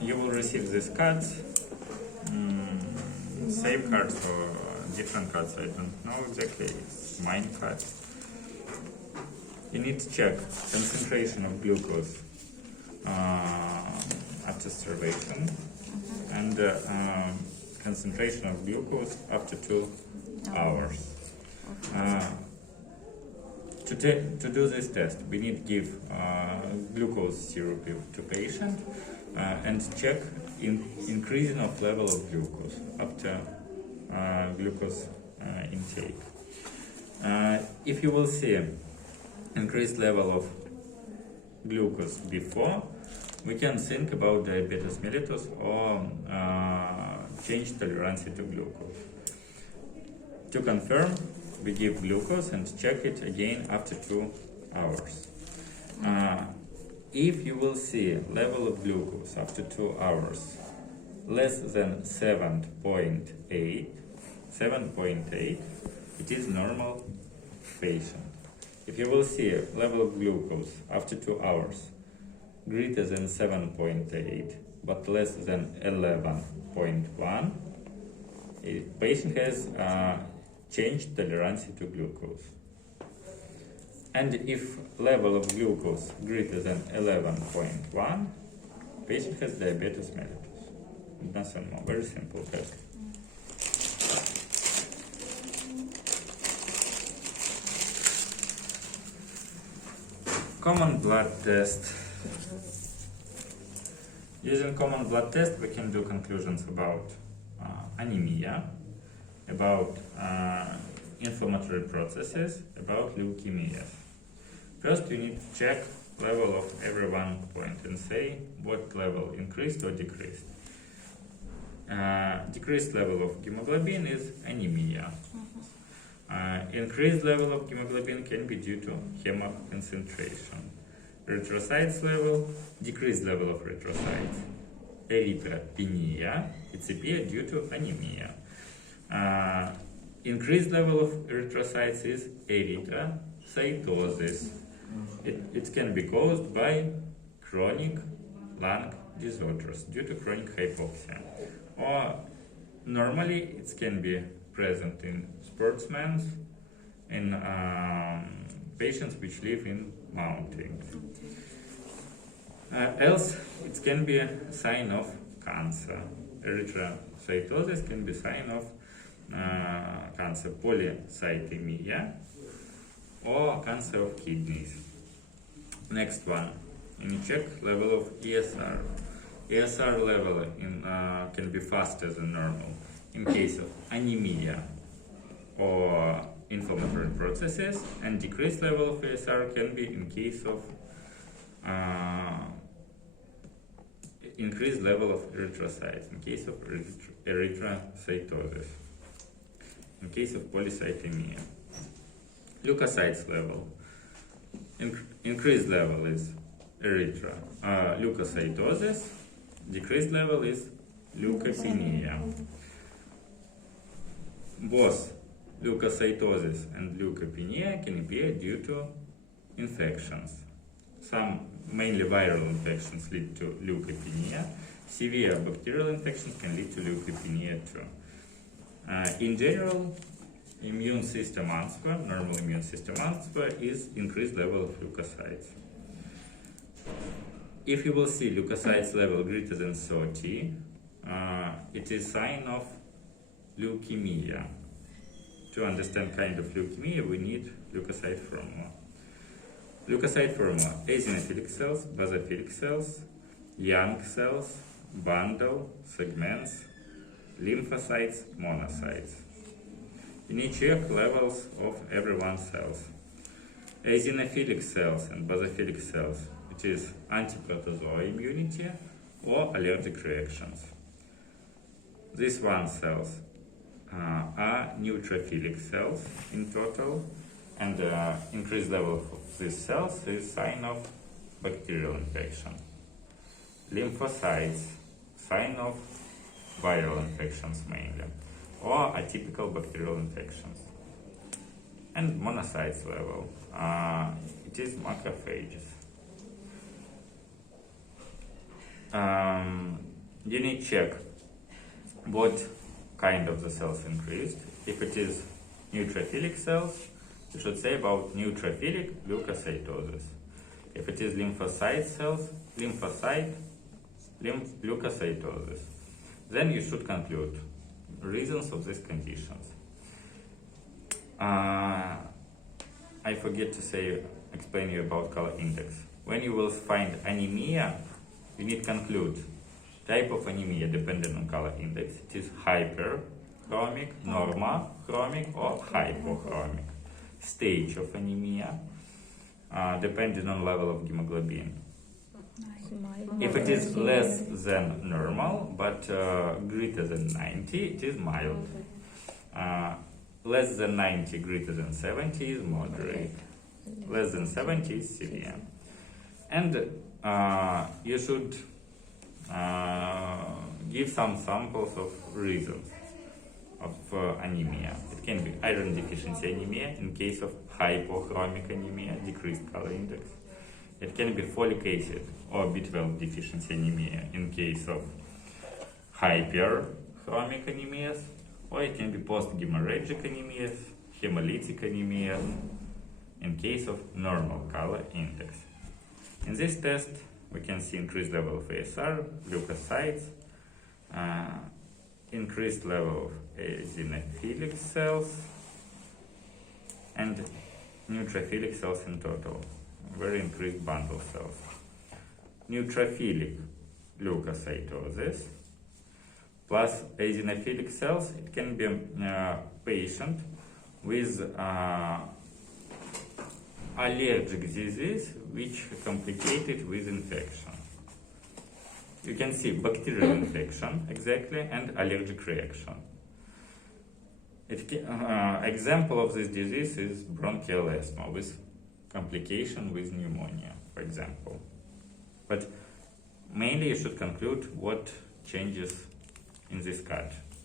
you will receive these cards, same cards or different cards, I don't know exactly, it's mine cards. You need to check concentration of glucose after starvation and concentration of glucose after 2 hours. To do this test, we need to give glucose syrup to patient and check increasing of level of glucose after glucose intake. If you will see increased level of glucose before, we can think about diabetes mellitus or change tolerance to glucose. To confirm, we give glucose and check it again after 2 hours. If you will see level of glucose after 2 hours less than 7.8, it is normal patient. If you will see level of glucose after 2 hours greater than 7.8 but less than 11.1, patient has changed tolerance to glucose. And if level of glucose greater than 11.1, patient has diabetes mellitus. Nothing more. Very simple test. Common blood test. Using common blood test, we can do conclusions about anemia, about inflammatory processes, about leukemias. First, you need to check level of every one point and say what level increased or decreased. Decreased level of hemoglobin is anemia. Increased level of hemoglobin can be due to hemoconcentration. Erythrocytes level, decreased level of erythrocytes, erythropenia, it's appear due to anemia. Increased level of erythrocytes is erythrocytosis. It can be caused by chronic lung disorders due to chronic hypoxia. Or normally it can be present in sportsmen, in patients which live in mountains. Else, it can be a sign of cancer. Erythrocytosis can be a sign of cancer, polycythemia, or cancer of kidneys. Next one, you check level of ESR. ESR level can be faster than normal in case of anemia or inflammatory processes, and decreased level of ESR can be in case of increased level of erythrocytes, in case of erythrocytosis, in case of polycythemia. Leukocytes level. Increased level is leukocytosis, decreased level is leukopenia. Both leukocytosis and leukopenia can appear due to infections. Some mainly viral infections lead to leukopenia. Severe bacterial infections can lead to leukopenia too. In general, immune system answer, normal immune system answer is increased level of leukocytes. If you will see leukocytes level greater than 30, it is sign of leukemia. To understand kind of leukemia, we need leukocyte formula. Leukocyte formula: eosinophilic cells, basophilic cells, young cells, bundle, segments, lymphocytes, monocytes. You need to check levels of every one cells. Eosinophilic cells and basophilic cells, which is anti-protozoa immunity or allergic reactions. These one cells are neutrophilic cells in total, and increased level of these cells is sign of bacterial infection. Lymphocytes, sign of viral infections mainly, or atypical bacterial infections. And monocytes level, it is macrophages. you need to check what kind of the cells increased. If it is neutrophilic cells, you should say about neutrophilic leukocytosis. If it is lymphocyte cells, leukocytosis. Then you should conclude reasons of these conditions. I forget to explain you about color index. When you will find anemia, you need to conclude type of anemia depending on color index. It is hyperchromic, normochromic, or hypochromic. Stage of anemia, depending on level of hemoglobin. If it is less than normal but greater than 90, it is mild. Less than 90, greater than 70 is moderate. Less than 70 is severe. And you should give some samples of reasons of anemia. It can be iron deficiency anemia in case of hypochromic anemia, decreased color index. It can be folic acid or B12 deficiency anemia in case of hyperchromic anemias, or it can be post-hemorrhagic anemias, hemolytic anemias in case of normal color index. In this test, we can see increased level of ASR, leukocytes, increased level of eosinophilic cells, and neutrophilic cells in total, very increased bundle cells. Neutrophilic leukocytosis plus eosinophilic cells, it can be a patient with allergic disease which complicated with infection. You can see bacterial infection exactly and allergic reaction. Example of this disease is bronchial asthma with complication with pneumonia, for example. But mainly you should conclude what changes in this cut.